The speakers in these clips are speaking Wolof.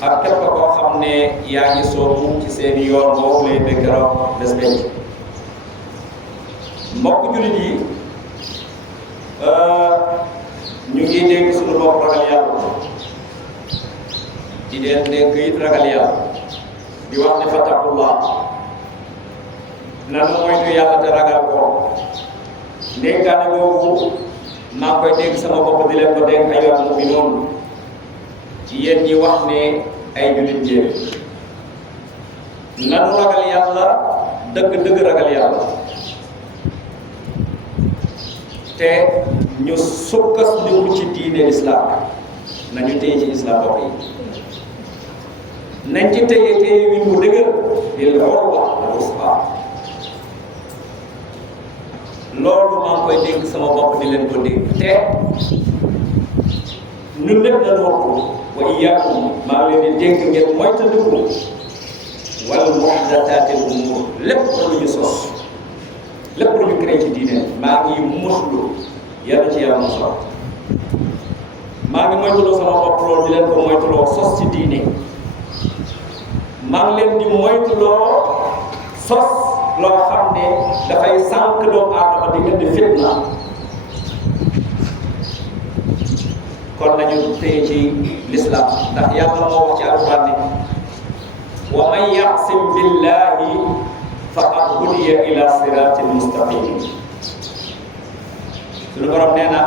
ak képp koo xam ne yaa ngi soobu ci seen yoon boobu lay ba keroog des penc. mbokk jullit yi ñu ngi dégg suñu bopp ragal yàlla di leen dégg it ragal yàlla di wax ne fattaqullah nanu moytu yàlla te ragal ko ndénkaane boobu maa ngi koy dégg sama bopp di leen ko dégg ayyuhal mu'minuun ci yéen ñi wax ne ay jullit ngeen nanu ragal yàlla dëgg ragal yàlla te ñu sukkandiku ci diine islam nañu téye ci islam bokk yi nañ ci téye wi mu dëgër lil urwa al wusqa loolu maa ngi koy dégg sama bopp di leen ko dégg te ñun lépp dañu wax wa iyyakum maa ngi leen di dégg ngeen moytandiku wal muhdathaatil umuur lépp lu ñu sos lépp lu ñu créé ci diine maa ngi muslu yàlla ci yàlla mosoo maa ngi moytuloo sama bopp loolu di leen ko moytuloo sos ci diine maa ngi leen di moytuloo sos loo xam ne dafay sànq doomu aadama di ngeen di fitna kon nañu téye ci l'islam ndax yàlla moo wax ci alquran ne wa man ya'sim billahi faqad hudiya ila siratin mustaqim suñu borom nee na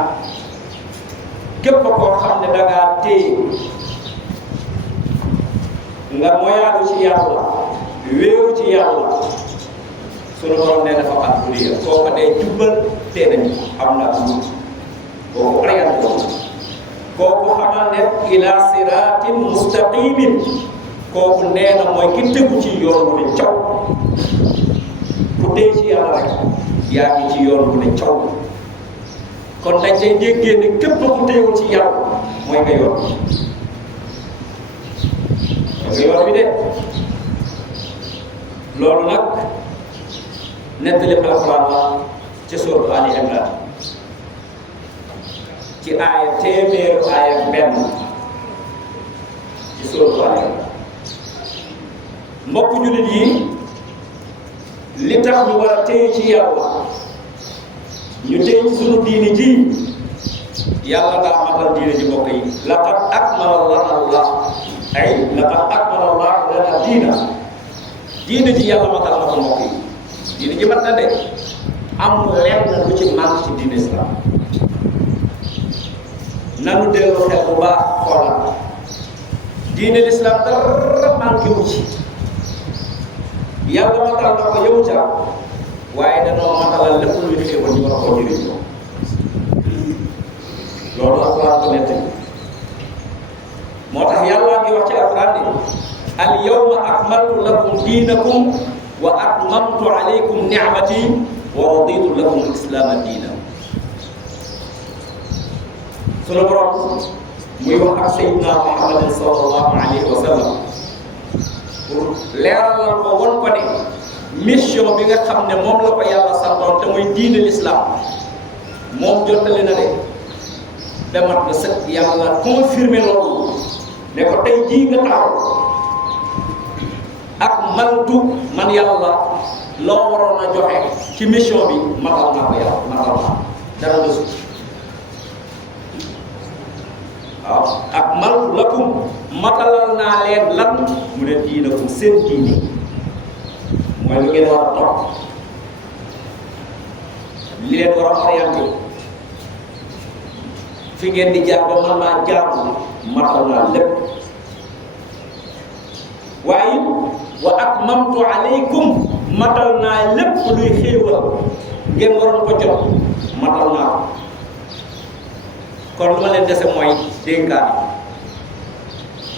képp koo xam ne da ngaa téye nga moyaatu ci yàlla wéeru ci yàlla suñu borom nee na faqad hudiya kooku day jubbal tee nañu am na am kooku orienté kooku xamal ne ila siratin mustaqimin kooku nee na mooy ki tegu ci yoon bu ne caw ku dee ci yàlla rek yaa ngi ci yoon bu ne caw kon dañ cay déggee ne képp ku teewul ci yàlla mooy nga yoon bi de loolu nag nettali alxuraan la ci sourate Ali Imran ci aaya téeméeru aaya benn ci sourate Ali mbokk jullit yi li tax ñu war a téye ci yàlla ñu téye ci sunu diini ji yàlla daa matal diine ji mbokk yi laqad akmala Allah laqad akmala Allah lana diine ji yàlla matal na ko mbokk yi diine ji mat na de amul lenn lu ci manque ci diine islam nanu delloo xel bu baax xoolal diine l'islam dara manqué wu ci yàlla matal na ko yow ca waaye danoo matalal lépp luy xéewal ñu war a ko jëriñoo loolu alquran ko nettali moo tax yàlla ngi wax ci alquran ne al yawma akmaltu lakum diinakum wa atmamtu alaykum ni'mati wa raditu lakum al islaama diina sunu borom muy wax ak sayyidina Muhammadin sallallahu alayhi wa sallam pour leeralal ko won ko ne mission bi nga xam ne moom la ko yàlla santoon te muy diine l'islam moom jottali na de demat na sëkk yàlla confirmé loolu ne ko tey jii nga taxaw ak maltu man yàlla loo waroon a joxe ci mission bi matal naa ko yàlla matal naa dara desu waaw ak maltu lakum matalal naa leen lan mu ne diinakum seen diine mooy lu ngeen war a topp li leen war a orienté fi ngeen di jaar ba man maa jaamu matal naa lépp waaye wa atmamtu alaykum matal naa lépp luy xéewal ngeen waroon ko jot matal naa ko kon lu ma leen dese mooy dénkaane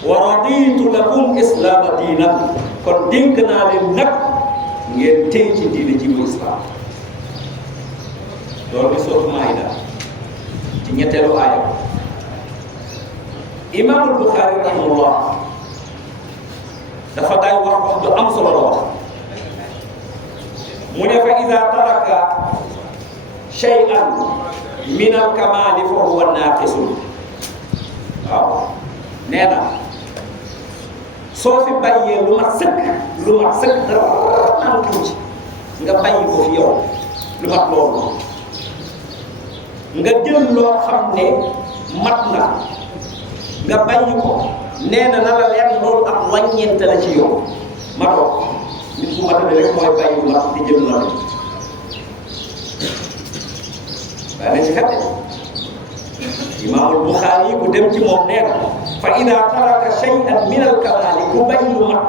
wa raditu lakum islaama diina kon dénk naa leen nag ngeen téy ci diine ji mu islam loolu bi sootu Maayda ci ñetteelu aaya imaamul Buxaari rahimahullah dafa day wax du am solo la wax mu ne fa ida taraka shay'an min al kamaali fa huwa naaqisun waaw nee na soo fi bàyyee lu mat sëkk dara naan tuuti nga bàyyi ko fi yow lu mat loolu nga jël loo xam ne mat na nga bàyyi ko nee na la leer loolu ak wàññeente la ci yow matoo nit ku matale rek mooy bàyyi lu mat di jël na la waaye na ci xette Imaamul Buxaari ku dem ci moom nee na fa ida taraka shay'an min al kamaali ku bàyyi lu mat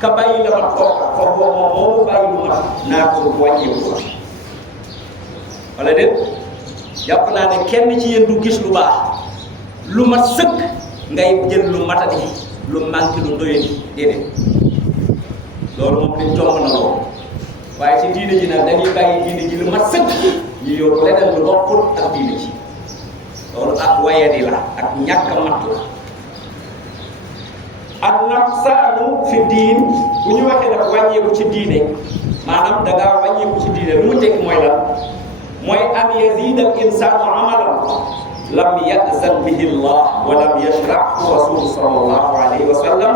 ka bàyyi la mat kooka foofu moom moomu bàyyi lu mat naa ko wàññeeku ko wala déet jàpp naa ne kenn ci yéen du gis lu baax lu mat sëkk ngay jël lu matati lu manqué lu doyati déedéet loolu moom dañ jomb na loolu waaye ci diine ji nag dañuy bàyyi diine ji lu mat sëkk ñu yor leneen lu bokkul ak diine ji loolu ak wayadi la ak ñàkk a mat la ak naqsaanu fi diin bu ñu waxee nag wàññeeku ci diine maanaam da ngaa wàññeeku ci diine lu mu tekki mooy lan mooy an yazida al insanu amalan lam yazan bihi llah wa lam yashrahu rasul sallallahu alayhi wa sallam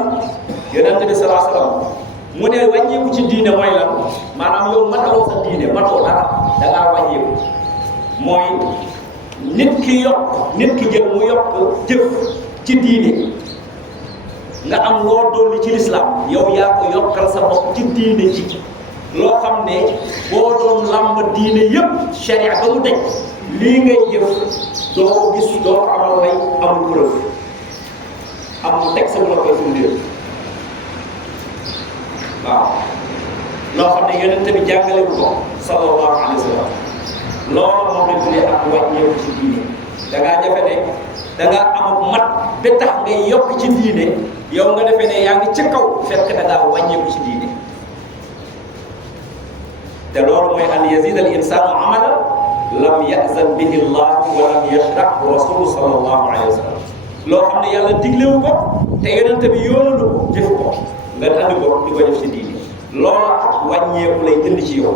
yonente bi sallallahu alayhi wa sallam mu ne wàññeeku ci diine mooy lan maanaam yow mataloo sa diine matoo dara da ngaa wàññeeku mooy nit ki jël mu yokk jëf ci diine nga am loo dolli ci lislaam yow yaa ko yokkal sa bopp ci diine ji loo xam ne boo doon làmb diine yépp sharia ba mu teg lii ngay jëf doo ko gis doo ko amal lay amul preuve amul teg sa la koy firndeel waaw loo xam ne yonent bi jàngale bu ko sallallahu alayhi wa sallam loolu moom lañ tuddee ak wàññeeku ci diine da ngaa jafe ne da ngaa am mat ba tax ngay yokk ci diine yow nga defee ne yaa ngi ci kaw fekk da ngaa wàññeeku ci diine te loolu mooy an yazida al insanu amalan lam yazan bihi llah wa lam yashrah rasul sallallahu alayhi wa sallam loo xam ne yàlla diglewu ko te yonente bi yoonalu ko jëf ko nga andi ko di ko def ci diine loolu ak wàññeeku lay indi ci yow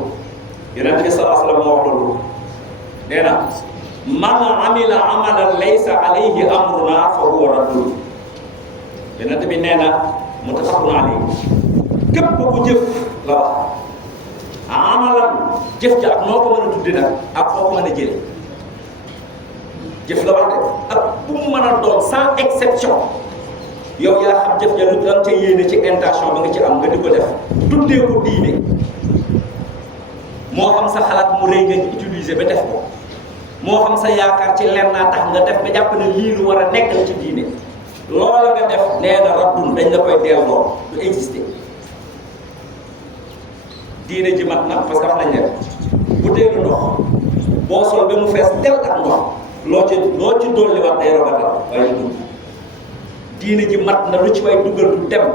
yonente bi sallallahu alayhi wa sallam moo wax loolu nee na man amila amalan laysa alayhi amruna fa huwa raddun yonent bi nee na muttafaqun alayhi képp ku jëf la wax amalan jëf ja ak noo ko mën a tudde nag ak foo ko mën a jële jëf la wax de ak bu mu mën a doon sans exception yow yaa xam jëf ja lu danga ca yéene ci intention ba nga ci am nga di ko def tuddee ko diine moo xam sa xalaat mu rëy nga utiliser ba def ko moo xam sa yaakaar ci lenn naa tax nga def ba jàpp ne lii lu war a nekk la ci diine loola nga def nee na raddun dañ la koy delloo du exister diine ji mat na parce que wax nañ ne butéelu ndox boo sol ba mu fees del ak ndox loo ci dolli wax day robatal waaye du diine ji mat na lu ci way dugal du dem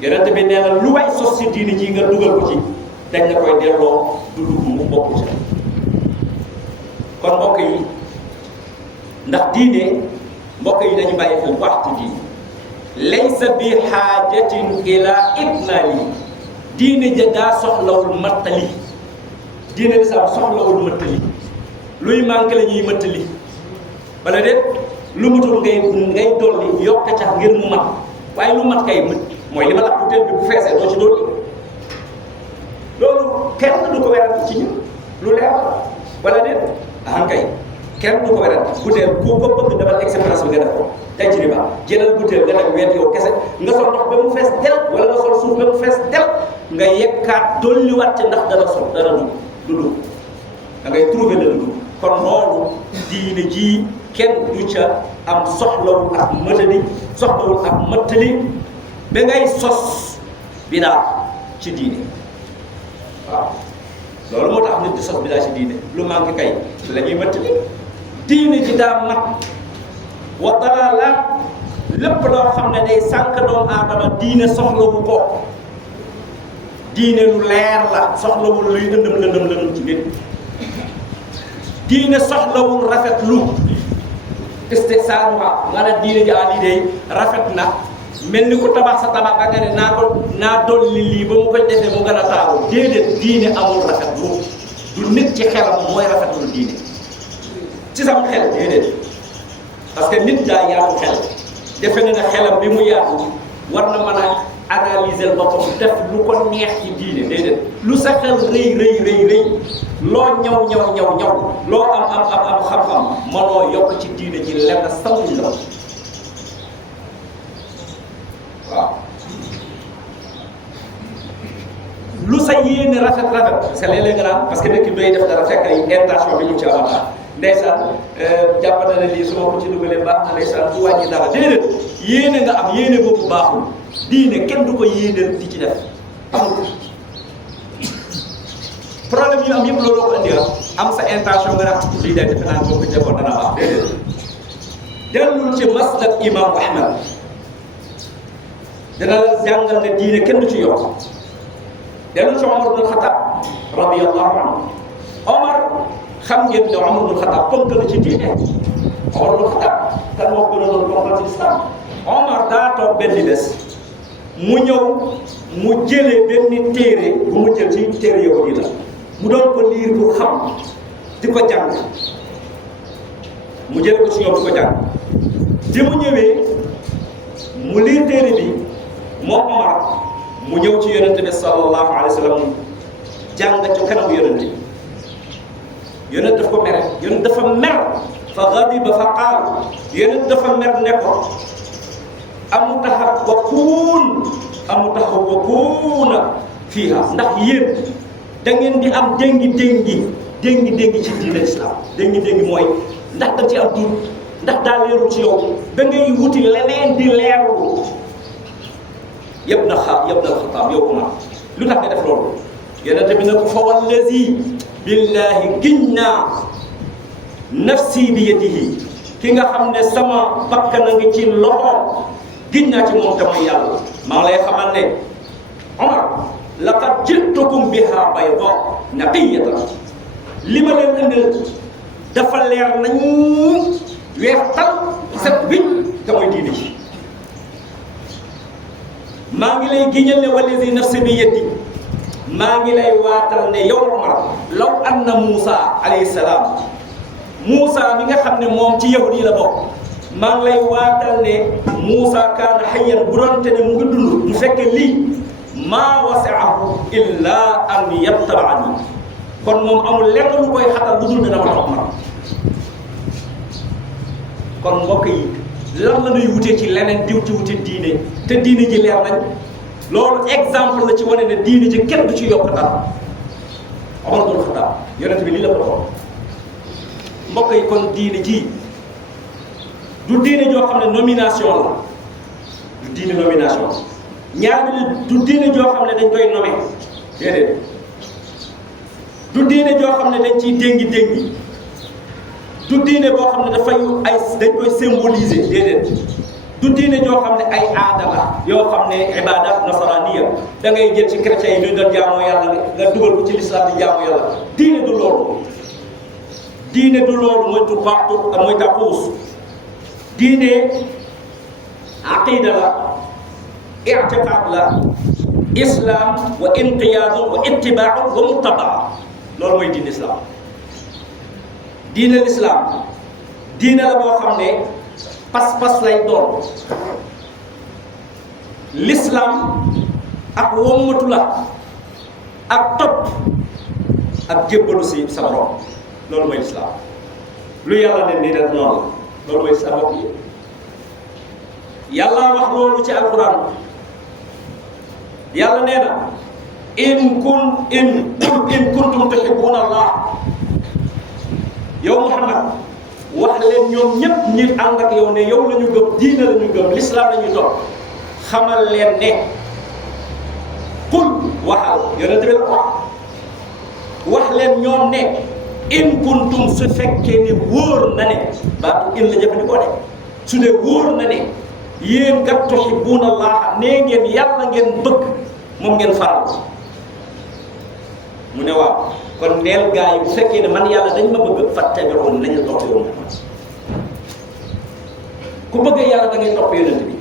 yonent bi nee na lu way sos si diine ji nga dugal ko ci dañ la koy delloo du dugg mu bokk ci kon mbokk yi ndax diine mbokk yi dañu bàyyi xel wax ci diine laysa bi xaajatin ila itnali diine ja daa soxlawul mattali diine lislaam soxlawul mattali luy manqué la ñuy mattali wala déet lu mutul ngay dolli yokk ca ngir mu mat waaye lu mat kay mooy li ma la butéel bi bu feesee doo ci dolli loolu kenn du ko werante ci ñun lu leer wala déet kay kenn du ko werante butéel ku ko bëgg demal expérience bi nga def ko tey ci riba jëlal butéel nga dem weet yow kese nga sol ndox ba mu fees del wala nga sol suuf ba mu fees del nga yekkaat dolliwaat ci ndax dana sol dana du dugg da ngay trouver dana dugg kon loolu diine ji kenn du ca am soxlawul ak mëttali ba ngay sos bidaa ci diine waaw loolu moo tax nit di sos bidaa ci diine lu manqué kay la ñuy mëttali diine ji daa mat wa dalaalaat lépp loo xam ne day sànq doomu aadama diine soxlawu ko diine lu leer la soxlawul luy lëndëm ci nit diine soxlawul rafet lu istihsaan waa nga ne diine ji lii day rafet na mel ni ku tabax sa tabax ba nga ne naa dolli lii ba mu koy defee mu gën a taaru déedéet diine amul rafet lu du nit ci xelam mooy rafetul diine ci sama xel déedéet parce que nit daa yaatu xel defe na ne xelam bi mu yaatu war na mën a analyser boppam def lu ko neex ci diine déedéet lu sa xel rëy loo ñaw loo am xam-xam mënoo yokk ci diine ji lenn samuñ la waaw lu sa yéene rafet parce que léeg-léeg nga naan parce que nit ki doy def dara fekk ay intention bi ñu ci amoon ndeysaan jàpp na ne lii su ma ko ci dugalee baax na ndeysaan du wàññi dara déedéet yéene nga am yéene boobu baaxul diine kenn du ko yéeneel di ci def amul problème yi am yëpp looloo ko indi am sa intention nga ne lii day defe naa boo ko defoon dana baax déedéet dellul ci maslak imam Ahmad dana la jàngal ne diine kenn du ci yokk dellul ci Omar ibn Khattab radiyallahu anhu Omar xam ngeen ne Omar ibn Khattab ponk la ci diine Omar ibn Khattab kan moo gën a doon ponkal ci islam Omar daa toog benn bés mu ñëw mu jëlee benn téere bu mu jël ci téere yow yi la mu doon ko liir pour xam di ko jàng mu jële ko ci ñoom di ko jàng di mu ñëwee mu liir téere bi moo Omar mu ñëw ci yonente bi sallallahu alayhi wa sallam jàng ci kanamu yonente bi yonente daf ko mere yonente dafa mer fa ghadiba fa qaal yonente dafa mer ne ko amutahawwakuuna fiiha ndax yéen da ngeen di am déngi ci diine islam déngi mooy ndax da ci am tuut ndax daa leerul ci yow da ngay wuti leneen di leerlu yëpp na Xattaab yow Umar lu tax nga def loolu yonente bi ne ko fa wallazi billahi giñ naa nafsi bi yadihi ki nga xam ne sama bakkan a ngi ci loxoom giñ naa ci moom tamit yàlla maa ngi lay xamal ne Omar laqad jitukum biha bayda naqiyatan li ma leen indil dafa leer nañ weex tal set wicc te mooy diine ci maa ngi lay giñal ne wallazi nafsi bi yadi maa ngi lay waatal ne yow Omar law anna Moussa alayhi salaam Moussa mi nga xam ne moom ci yahud yi la bokk maa ngi lay waatal ne Moussa kaana hayyan bu doon te ne mu ngi dund mu fekke lii maa wasi'ahu illa an yattabi'ani kon moom amul lenn lu koy xatal lu dul dina ma topp man kon mbokk yi lan la ñuy wutee ci leneen diw ci wute diine te diine ji leer nañ loolu exemple la ci wane ne diine ji kenn du ci yokk dara Omar ibn Khattab yonent bi lii la ko toog mbokk yi kon diine ji du diine joo xam ne nomination la du diine nomination ñaar bi du diine joo xam ne dañ koy nommé déedéet du diine joo xam ne dañ ciy déngi du diine boo xam ne dafay dañ koy symboliser déedéet du diine joo xam ne ay aada la yoo xam ne ibadat nasaraniya da ngay jël ci chrétiens yi ñu doon jaamoo yàlla nga dugal ko ci l'islam di jaamoo yàlla diine du loolu mooy taquus diine aqida la i'tiqad la islam wa inqiyaadun wa ittibaaun wa muttabaa loolu mooy diine islam diine l'islam diine la boo xam ne pas-pas lay doon l'islam ak wommatu la ak topp ak jébbalu si sa borom loolu mooy l'islam lu yàlla ne nii rek noonu la loolu mooy sa bopp yi yàlla wax loolu ci alquran yàlla nee na in kuntum tuhibbuna allah yow Muhammad wax leen ñoom ñépp ñi ànd ak yow ne yow la ñu gëm diine la ñu gëm l'islam la ñu topp xamal leen ne qul waxal yonent bi la wax leen ñoom ne in kuntum su fekkee ne wóor na ne baatu in la jëfandikoo de su dee wóor na ne yéen kat tuhibbuuna Allah nee ngeen yàlla ngeen bëgg moom ngeen faral mu ne waaw kon neel gaa yi bu fekkee ne man yàlla dañ ma bëgg fattabi'uun nañu topp yow ku bëgg yàlla da ngay topp yonent bi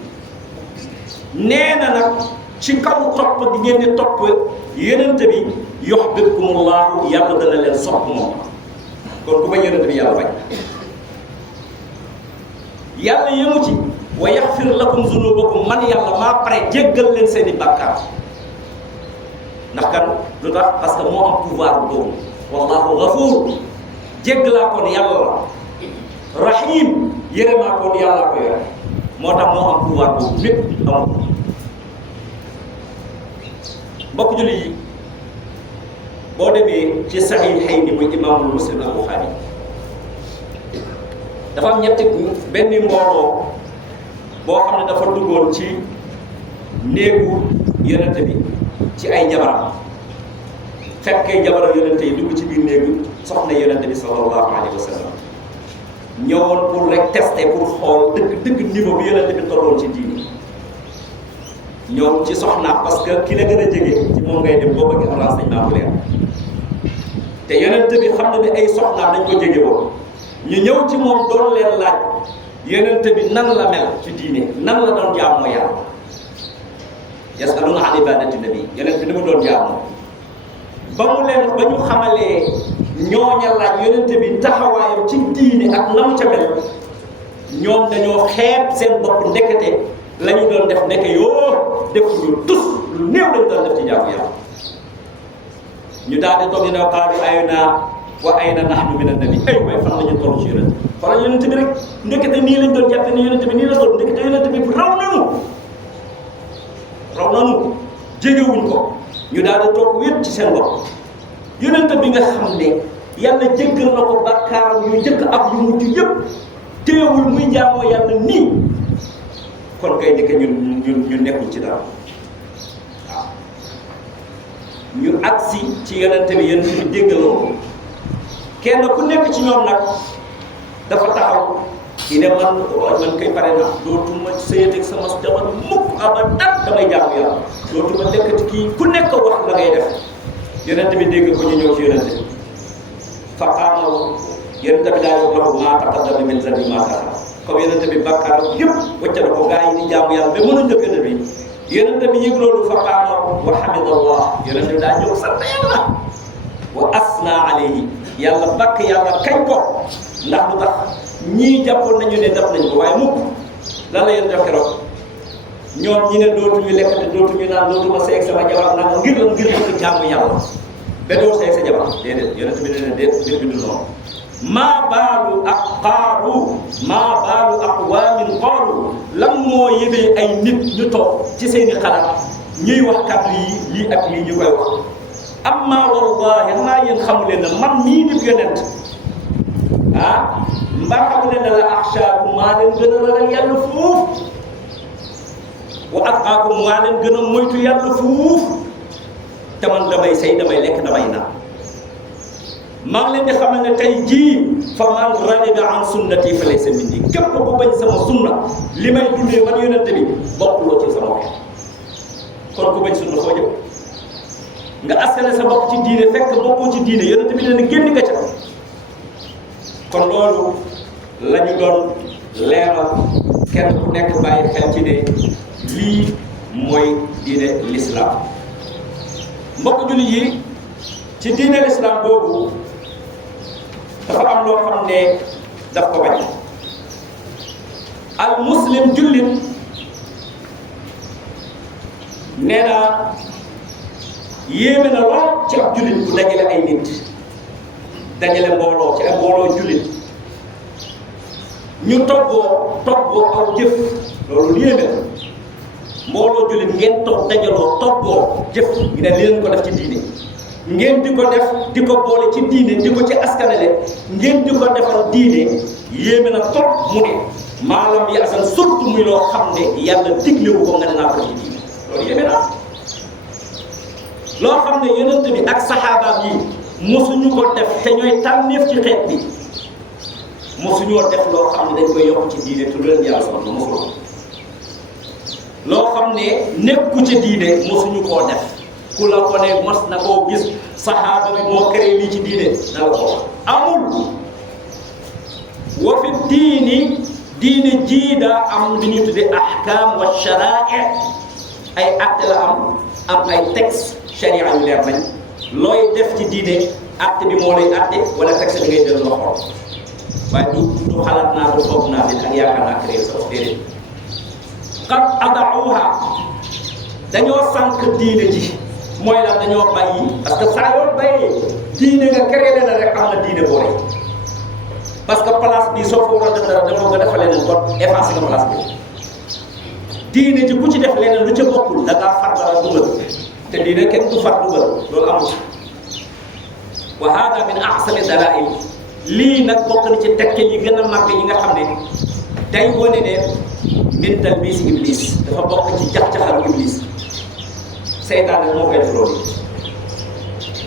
nee na nag ci kaw topp di ngeen di topp yonent bi yuhbibkumullaahu yàlla dana leen sopp moom kon ku bañ yonent bi yàlla bañ yàlla yëmu ci wa yaxfir lakum zunubakum man yàlla maa pare jéggal leen seeni bàkkaar ndax kan lu tax parce que moo am pouvoir boobu wallahu gafuur jéggalaa kon yàlla la rahim yërëmaa kon yàlla ko yore moo tax moo am pouvoir boobu lépp amul mbokk jullit yi boo demee ci saxiixayni muy imaamul muslim ak buxaari dafa am ñetti benn mbooloo boo xam ne dafa duggoon ci néegu yonente bi ci ay jabaram fekkee jabaram yonente yi dugg ci biir néegu soxna yonente bi sallallahu alayhi wa sallam ñëwoon pour rek tester pour xool dëgg niveau bi yonente bi tolloon ci diini ñëw ci soxna parce que ki la gën a jege ci moom ngay dem boo bëgg am renseignement bu leer te yonente bi xam na ne ay soxnaam dañ ko jege woon ñu ñëw ci moom doon leen laaj yonente bi nan la mel ci diine nan la doon jaamoo yàlla yasaluna an ibadati nabi yonente bi ni mu doon jaamoo ba ñu xamalee ñooña laaj yonente bi taxawaayam ci diine ak nam ca mel ñoom dañoo xeeb seen bopp ndekete la ñu doon def ndeke yoo defuñu tus lu néew lañ doon def ci jaamu yàlla ñu daal di toog ñu ne qaalu ayna wa ayna nahnu min annabi ay way fan la ñu toll ci yonente bi xoolal yonente bi rek ndekete nii lañ doon jàppe ne yonente bi nii la doon ndekete yonente bi raw nanu jegewuñ ko ñu daal di toog wét ci seen bopp yonente bi nga xam ne yàlla jéggal na ko bàkkaaram yu njëkk ak yu mujj yëpp téewul muy jaamoo yàlla nii kon kay ndeke ñun nekkul ci dara waaw ñu agsi ci yonente bi jéggaloo kenn ku nekk ci ñoom nag dafa taxaw ki ne man kay pare na dootuma sëyateeg sama jabar mukk abadan damay jaamu yàlla dootuma lekkati kii ku nekk wax la ngay def yonente bi dégg ko ñu ñëw ci yonente bi fa qaama yonente bi daal di wax maa taqaddama min zanbi maa ta'akhkhara comme yonente bi bàkkaar yëpp wacca na ko gaa yi di jaamu yàlla ba mën a njëkk yonente bi yonente bi yëg loolu fa qaama wa hamidallah yonente bi daa ñëw sant yàlla wa asna alayhi yàlla bakk yàlla kañ ko ndax lu tax ñii jàppoon nañu ne def nañ ko waaye mukk lan la yéen def keroog ñoom ñi ne dootuñu lekk te dootuñu naan dootuma seeg sama jabar nag ngir la jaamu yàlla ba doo seeg sa jabar déedéet yonent bi ne déet mbir bi du noonu maa baalu aqwaamin qaalu lan moo yëbee ay nit ñu toog ci seeni xalaat ñuy wax kàddu yi lii ak lii ñu koy wax amma wallahi xanaa yéen xamu leen ne man nii di yonent mbaa xamu leen ne la axshaakum maa leen gën a ragal yàlla fuuf wa atqaakum maa leen gën a moytu yàlla fuuf te man damay sëy damay lekk damay naan maa ngi leen di xamal ne tey jii fa man radiba an sunnati fa laysa minni képp ku bañ sama sunna li may dundee man yonent bi bokkuloo ci sama xeet kon ku bañ sunna foo jëm nga askane sa bopp ci diine fekk bokkoo ci diine yonent bi leen génn nga ca kon loolu la ñu doon leeral kenn ku nekk bàyyi xel ci ne lii mooy diine l'islam mbokk jullit yi ci diine l'islam boobu dafa am loo xam ne daf ko bañ al muslim jullit nee na yéeme na lool ci ab jullit bu dajale ay nit dajale mbooloo ci ay mbooloo jullit ñu toggoo aw jëf loolu yéeme na mbooloo jullit ngeen toog dajaloo toggoo jëf ñu ne li leen ko def ci diine ngeen di ko def di ko boole ci diine di ko ci askanale ngeen di ko defal diine yéeme na trop mu ne maalam yaasan surtout muy loo xam ne yàlla diglewu ko nga ne naa ko ci diine loolu yéeme na loo xam ne yonent bi ak saxaabaam yi mosuñu ko def te ñooy tànneef ci xeet bi mosuñoo def loo xam ne dañ koy yokk ci diine te lu leen yàlla soxla mosuloo loo xam ne nekku ci diine mosuñu koo def ku la ko ne mos na koo gis saxaaba bi moo créé lii ci diine na la ko amul wa fi diine jii daa am lu ñuy tuddee ahkaam wa shara'i ay acte la am ay texte sharia yu leer nañ looy def ci diine acte bi moo lay acte wala texte bi ngay jël nga xool waaye du xalaat naa du foog naa bi ak yaakaar naa créé sa déedéet qad adauha dañoo sànq diine ji mooy la dañoo bàyyi parce que saa yoo bàyyee diine nga créé na rek am na diine boo rek parce que place bi soo fa war a def dara dafa nga defa leneen kon effacé nga place bi diine ji ku ci def leneen lu ca bokkul da ngaa far dara dugal te diine kenn du far dugal loolu amul wa hada min ahsani dalail lii nag bokk na ci tekke yi gën a màgg yi nga xam ne day wane ne min talbis iblis dafa bokk ci jax-jaxalu iblis seytaane moo koy def loolu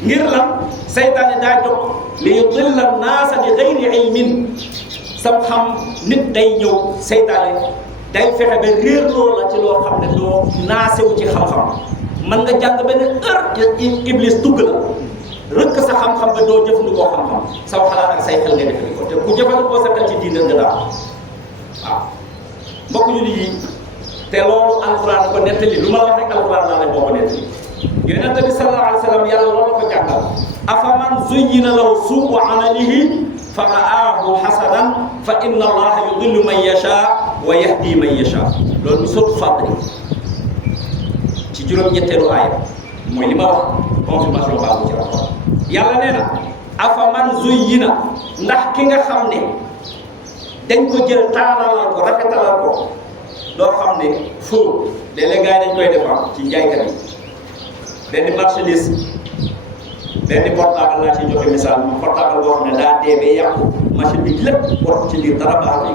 ngir lan seytaane daa jóg li yudilla naasa bi gayri ilmin sam xam nit day ñëw seytaane day fexe ba réer loo la ci loo xam ne doo naasewu ci xam-xam man nga jàng benn heure iblis dugg la rëkk sa xam-xam ba doo jëfandikoo xam-xam saw xalaat ak say xel nga jëfandikoo te ku jëfandikoo sa xel ci diine nga daal waaw mbokk ñu yi te loolu alquran ko nettali lu ma la wax rek alquran laa leen boo ko nettali yonent bi sallallahu alayhi wa sallam yàlla loolu ko jàngal afaman zuyyina lahu suu'u amalihi fa ra'aahu hasanan fa inna allaha yudillu man yasha wa yahdi man yasha loolu sotu Fàttali ci juróom-ñetteelu aaya mooy li ma wax confirmation baabu ci alquran yàlla nee na afaman zuyyina ndax ki nga xam ne dañ ko jël taaralal ko rafetalal ko doo xam ne foofu léeg-léeg gars yi dañ koy defar ci njaaykat yi benn marchandise benn portable laa ci joxe misaal portable boo xam ne daa dee ba yàqu machine bi lépp porte ci biir dara baax bi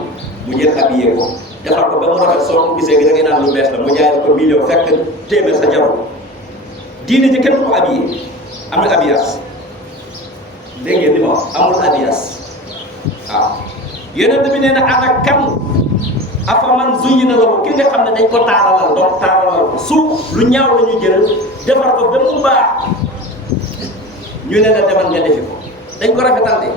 mu jël habillé ko defar ko ba mu rafet soo ko gisee gi da ngay naan lu bees la mu jaay ko million fekk téeméer sa jarul diine ji kenn du ko habillé am na habillage dégg ngeen li ma wax amul habillage waaw yonent bi nee na ana kan afaman zuyyina lahu ki nga xam ne dañ ko taaralal donc taaralal ko suuf lu ñaaw la ñu jël defar ko ba mu baax ñu ne la demal nga defi ko dañ ko rafetal de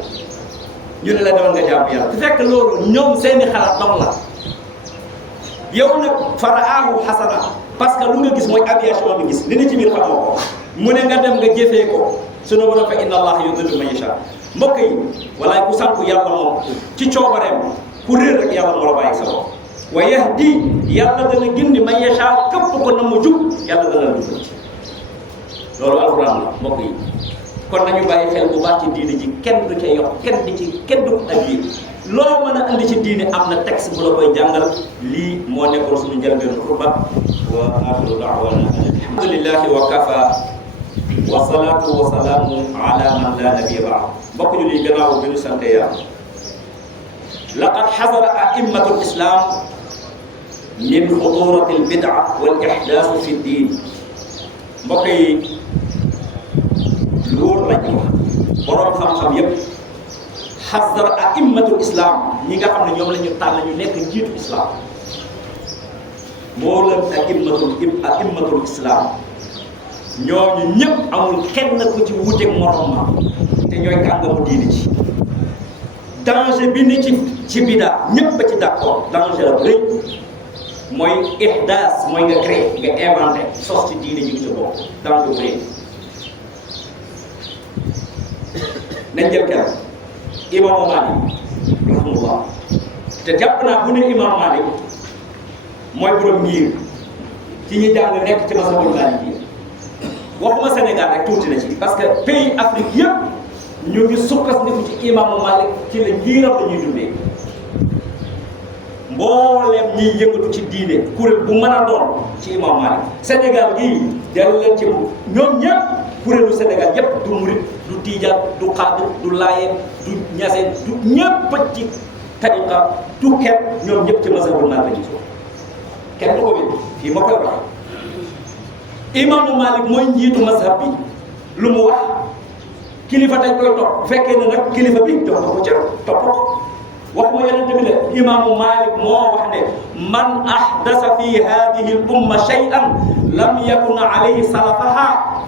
ñu ne la demal nga jaamu yàlla te fekk loolu ñoom seeni xalaat dong la yow nag faraahu xasana parce que lu nga gis mooy aviation bi gis li ne ci biir xamoo ko mu ne nga dem nga jëfee ko sunu borom fa inna allaha yudillu man yasha mbokk yi walaay ku sànku yàlla moom ci coobareem ku réer rek yàlla moo la bàyyi sa bopp wa yahdi yàlla dana gindi man yasha képp ko na mu jub yàlla dana la jubal ci loolu alquran la mbokk yi kon nañu bàyyi xel bu baax ci diine ji kenn du ca yokk kenn du ko addiye loo mën a andi ci diine am na texte bu la koy jàngal lii moo nekkoon suñu njëlbeen xutba wa axiru da'wana alhamdulillahi wa kafa wa salaatu wa salaamu ala man la nabiyya ba'd mbokk ñu lii gannaaw bi ñu sant yàlla laqad xasara a'immatul islam min xuturati al bid'a wal ihdaas fi diin mbokk yi lu wóor lañu wax borom xam-xam yépp xasara a'immatul islam ñi nga xam ne ñoom la ñu tànn ñu nekk njiitu islam moo leen a'immatul islam ñooñu ñëpp amul kenn ku ci wuteeg morom ma te ñooy kàngamu diini ci danger bi ni ci bida ñëpp ba ci d'accord danger la rëy mooy ihdaas mooy nga créé nga inventé sos ci diini ji ci bopp danger bu rëy nañ jël kenn imaamu Maalik rahimahullah te jàpp naa bu ne imaamu Maalik mooy borom ngir ci ñi jàng nekk ci masabul Maalik waxuma Sénégal rek tuuti na ci parce que pays Afrique yëpp ñu ngi sukkandiku ci imaamu Malik ci la ngiiram la ñuy dundee mbooleem ñiy yëngatu ci diine kuréel bu mën a doon ci imaamu Malik Sénégal gii jël leen ci ñoom ñëpp kuréelu Sénégal yëpp du murit du tijaan du xaadir du laayeen du ñaseen du ñëpp ci tariqa du kenn ñoom ñëpp ci mazhabul Malik la ñu soo kenn du ko wér fii ma koy wax imaamu Malik mooy njiitu mazhab bi lu mu wax kilifa dañ koy topp bu fekkee ne nag kilifa bi jox ko ca topp ko waxuma yonente bi la imaamu Malik moo wax ne man ahdasa fi hadihi al umma shay'an lam yakun alayhi salafaha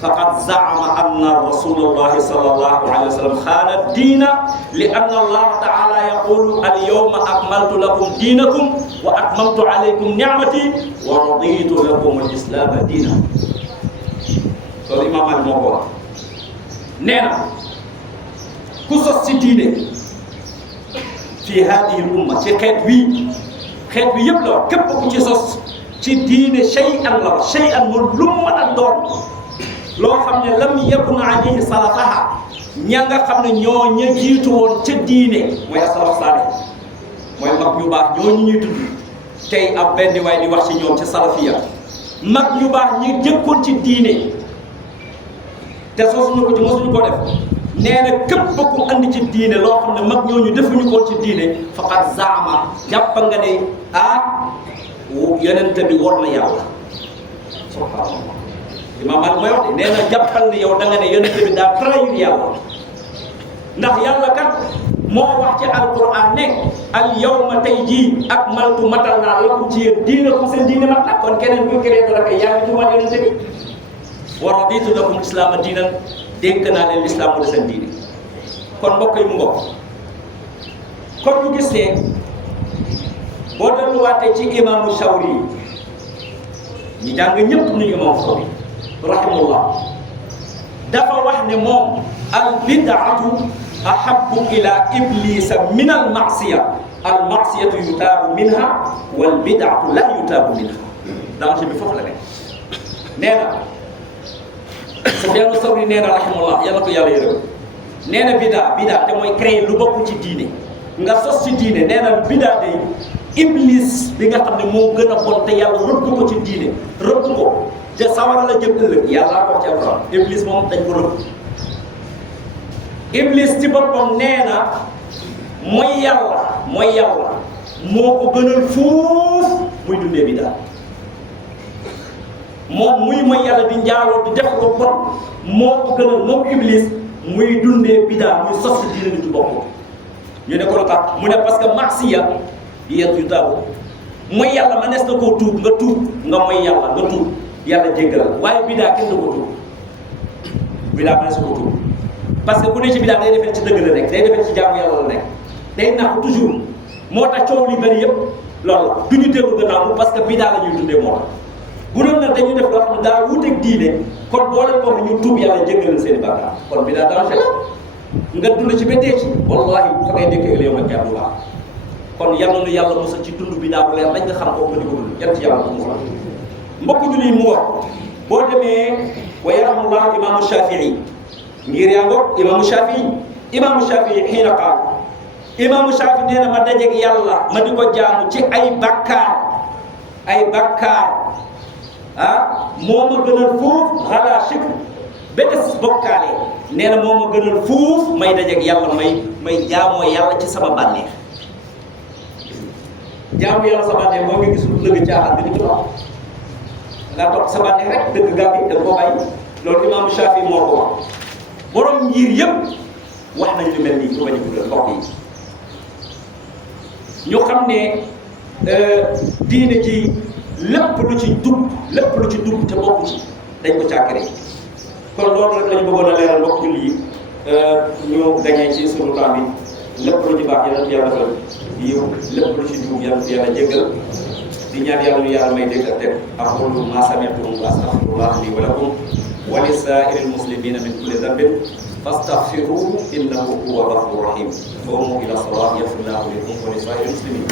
faqad zaama anna rasulallahi sallallahu alayhi wa sallam xaana diina li anna allaha taala yaqulu al yawma akmaltu lakum diinakum wa atmamtu alaykum ni'mati wa raditu lakum al islaama diina loolu imaam Maalik moo ko wax nee na ku sos ci diine fi hadihi al umma ci xeet wii xeet bi yëpp la wax képp ku ci sos ci diine shay'an la shay'an mu lu mën a doon loo xam ne lam yakun alayhi salafaha ña nga xam ne ñoo ña jiitu woon ca diine mooy as-salaf salih mooy mag ñu baax ñooñu ñuy tudd tey ab benn waay di wax ci ñoom ci salafiya mag ñu baax ñi jëkkoon ci diine te sosuñu ko ci mosuñu ko def nee na képp ku andi ci diine loo xam ne mag ñooñu defuñu ko ci diine faqad zaama jàpp nga ne yonente bi war na yàlla subhanallah Imam Malik mooy wax de nee na jàppal ne yow da nga ne yonente bi daa trahir yàlla ndax yàlla kat moo wax ci alquran ne al yawma tey jii ak maltu matal naa lakum ci yéen diine ko seen diine mat na kon keneen bu keneen dara kay yaa ngi tuumaal yonente bi wa raditu lakum islaama diinan dénk naa leen lislaam mu de seen diine kon mbokk yi mu ngokk kon ñu gis ne boo delluwaatee ci imaamu Shawri ñi jàng ñëpp nañu imaamu Shawri rahimahullah dafa wax ne moom al bid'atu ahabbu ila iblisa min al ma'siya al ma'siyatu yutaabu minha wal bid'atu la yutaabu minha danger bi foofu la nekk nee na Sufyaan Sawri nee na rahimahullah yàlla ko yàlla yërëm nee na bidaa te mooy créer lu bokk ci diine nga sos ci diine nee na bidaa day iblis bi nga xam ne moo gën a bon te yàlla rëbb ko ci diine rëbb ko te sawara la jëm ëllëg yàlla ko ci alxuraan iblis moom dañ ko rëbb iblis ci boppam nee na mooy yàlla moo ko gënal fuuf muy dundee bidaa moom mooy yàlla di njaaloo di def lu bon moo ko gënal moom iblis muy dundee bidaa muy sos ci diine bi ci boppam ñu ne ko lu tax mu ne parce que masiya yu taabu mooy yàlla ma nees na koo tuub nga mooy yàlla nga tuub yàlla jéggal waaye bidaa kenn du ko tuub bidaa ma nees na koo tuub parce que ku ne ci bidaa day defee ci dëgg la nekk day defee ci jaamu yàlla la nekk day nax toujours moo tax coow li bari yëpp loolu du ñu dellu gannaaw parce que bidaa la ñuy dundee moo tax bu doon nag dañuy def loo xam ne daa wuuteeg diine kon boo leen wax ñu tuub yàlla jéggal seen i bàkkaar kon bidaa danger la nga dund ci ba dee ci wallahi fa ngay dékkee yow nag jàmm baax kon yal na nu yàlla musal ci dund bi daa bu leer dañ nga xam ko nga di ko dund yan ci yàlla ko musal mbokk julli mu wax boo demee wa yarhamullah imaamu Shafii ngir yaa ngoog imaamu Shafii xiina qaal imaamu Shafii nee na ma dajeeg yàlla ma di ko jaamu ci ay bakkaar moo ma gënal fuuf xalaa shirk ba des bokkaale nee na moo ma gënal fuuf may dajeeg yàlla may jaamoo yàlla ci sama bànneex jaamu yàlla sa bànneex moo ngi gisul dëgg caaxaan bi di ci wax nga topp sa bànneex rek dëgg gàpp yi da koo bàyyi loolu imaamu Shaafi moo ko wax borom ngir yëpp wax nañ lu mel nii ñu bañ a guddal mbokk yi ñu xam ne diine ji lépp lu ci dugg te bokku ci dañ ko càkkare kon loolu rek la ñu bëggoon a leeral mbokk julli yi ñu gañee ci sunu temps bi lépp lu ci baax yàlla na yàlla defal yiw lépp lu ci dugub yàlla jéggal di ñaan yàlla ñu yàlla may dégg ak teg aqulu ma sami'tum wa astaghfirullah li wa lakum wa li saa'iril muslimina min kulli dhanbin fastaghfiruhu innahu huwa ghafurur rahim qumu ila salati yaghfirullahu lakum wa li saa'iril muslimin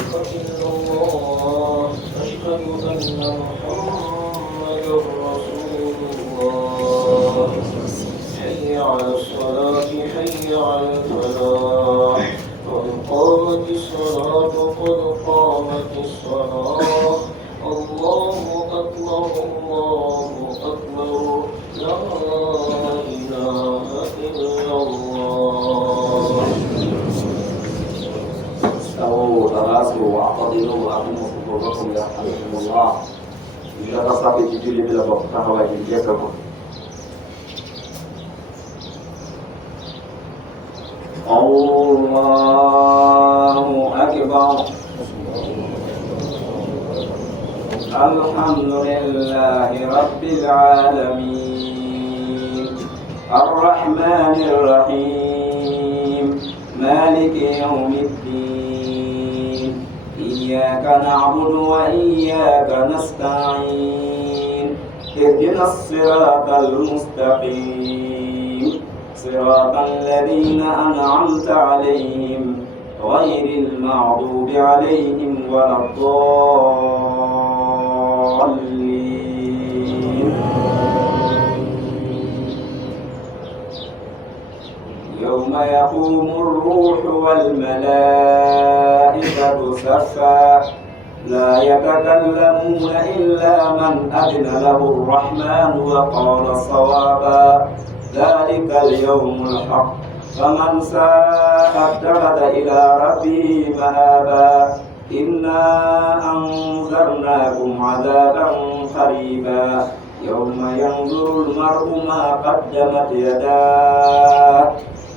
حي على الصلاة حي على الفلاح قد قامت الصلاة قد قامت الصلاة الله أكبر الله أكبر لا إله إلا الله استووا تناسوا واعتدلوا وأقيموا صفوفكم يرحمكم الله إذا تصابت جل بلا بطحة وجليتكم الله أكبر الحمد لله رب العالمين الرحمن الرحيم مالك يوم الدين إياك نعبد وإياك نستعين اهدنا الصراط المستقيم صراط الذين أنعمت عليهم غير المغضوب عليهم ولا الضالين يوم يقوم الروح والملائكة صفا لا يتكلمون إلا من أذن له الرحمن وقال صوابا ذلك اليوم الحق فمن شاء اتخذ إلى ربه مآبا إنا أنذرناكم عذابا قريبا يوم ينظر المرء ما قدمت يداه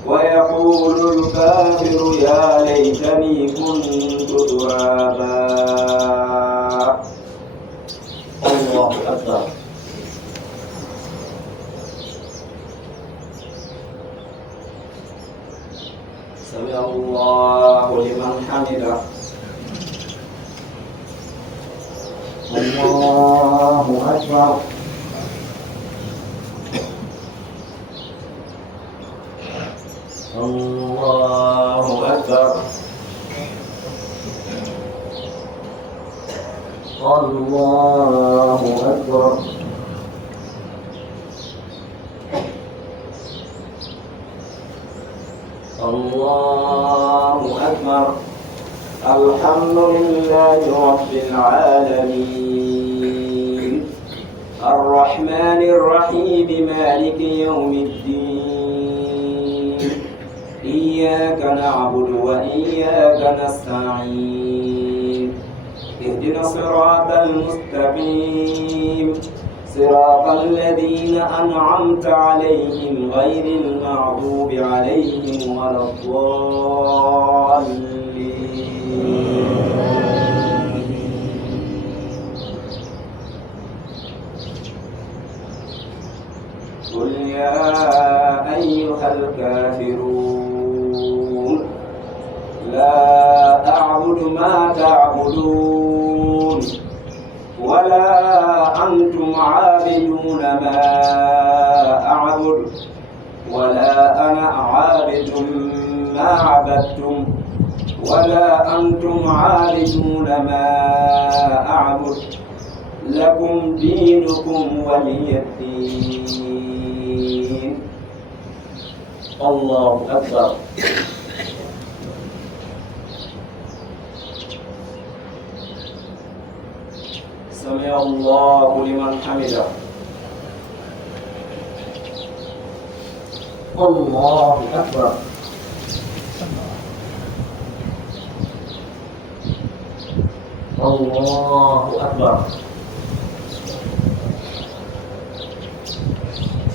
ويقول الكافر يا ليتني كنت ترابا الله أكبر سمع الله لمن حمده الله أكبر الله أكبر الله أكبر الله أكبر الحمد لله رب العالمين الرحمن الرحيم مالك يوم الدين إياك نعبد وإياك نستعين اهدنا الصراط المستقيم صراط الذين أنعمت عليهم غير المغضوب عليهم ولا الضالين قل يا أيها الكافرون لا أعبد ما تعبدون ولا أنتم عابدون ما أعبد ولا أنا عابد ما عبدتم ولا أنتم عابدون ما أعبد لكم دينكم ولي الدين الله أكبر سمع الله لمن حمده الله أكبر الله أكبر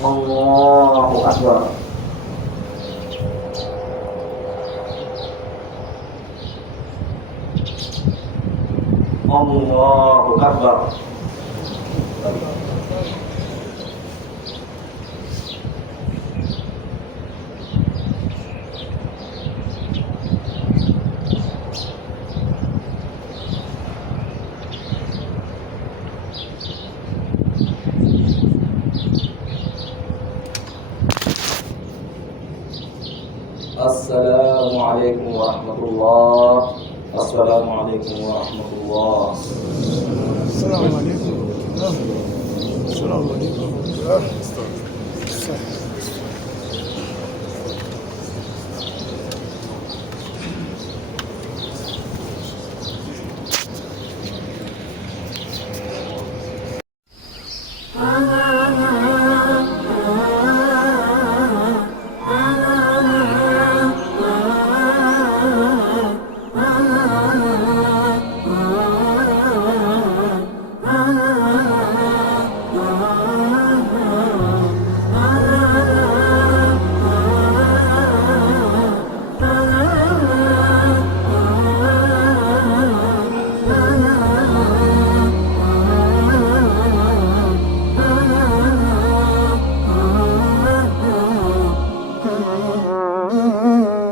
الله أكبر الله أكبر السلام عليكم ورحمة الله السلام عليكم ورحمة الله السلام عليكم السلام عليكم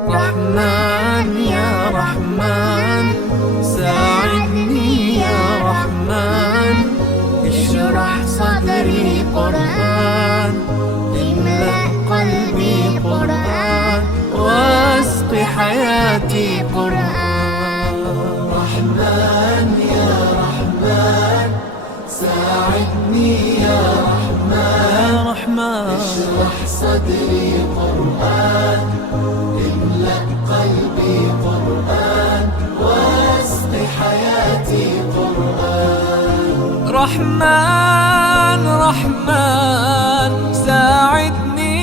رحمن يا رحمن ساعدني يا رحمن اشرح صدري قرآن املأ قلبي قرآن واسق حياتي قرآن رحمن ساعدني يا رحمن اشرح صدري قرآن املأ قلبي قرآن واسق حياتي قرآن رحمن رحمن ساعدني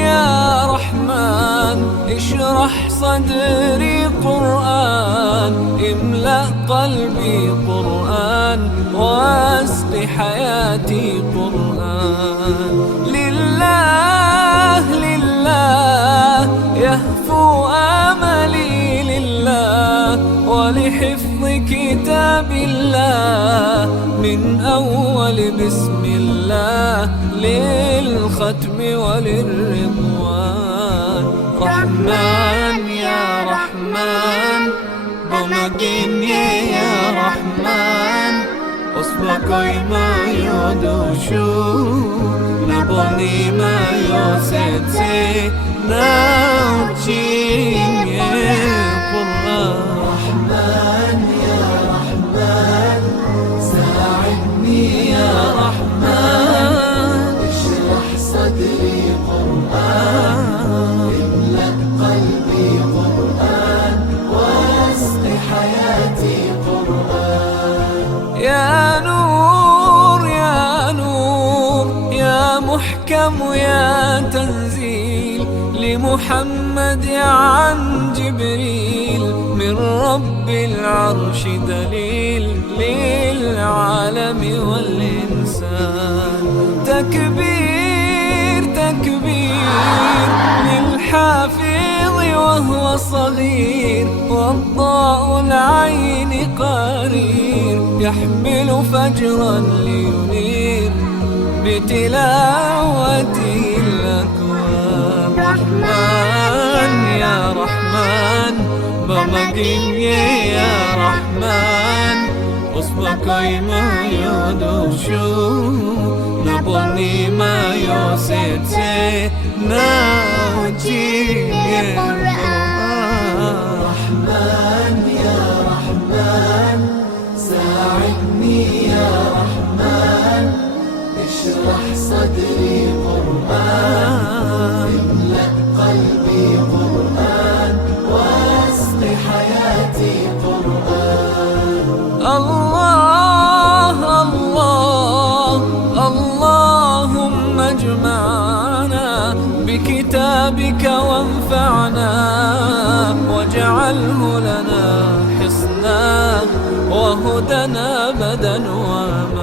يا رحمن اشرح صدري قرآن املأ قلبي قرآن واسق حياتي قرآن لله لله يهفو آملي لله ولحفظ كتاب الله من أول بسم الله للختم وللرضوان رحمن يا رحمن بمجيني يا رحمن أصبحي ما يدوشو نبني ما يوسيتي نوتي قرآن رحمن يا رحمن ساعدني يا رحمن اشرح صدري قرآن املأ قلبي قرآن واسق حياتي قرآن يا نور يا نور يا محكم يا تنزيل لمحمد عن جبريل من رب العرش دليل للعالم والإنسان تكبير تكبير للحافظ وهو صغير والضاء العين قرير يحمل فجرا لينير بتلاوته الأكوان رحمن يا رحمن بمجيني يا رحمن أصبحي ما يدوشو نبني ما يوسيتي نوتي رحمن يا رحمن ساعدني يا رحمن اشرح صدري قرآن املأ قلبي قرآن واسق حياتي قرآن الله الله اللهم اجمعنا بكتابك وانفعنا واجعله لنا حصنا وهدنا أبدا وأبدا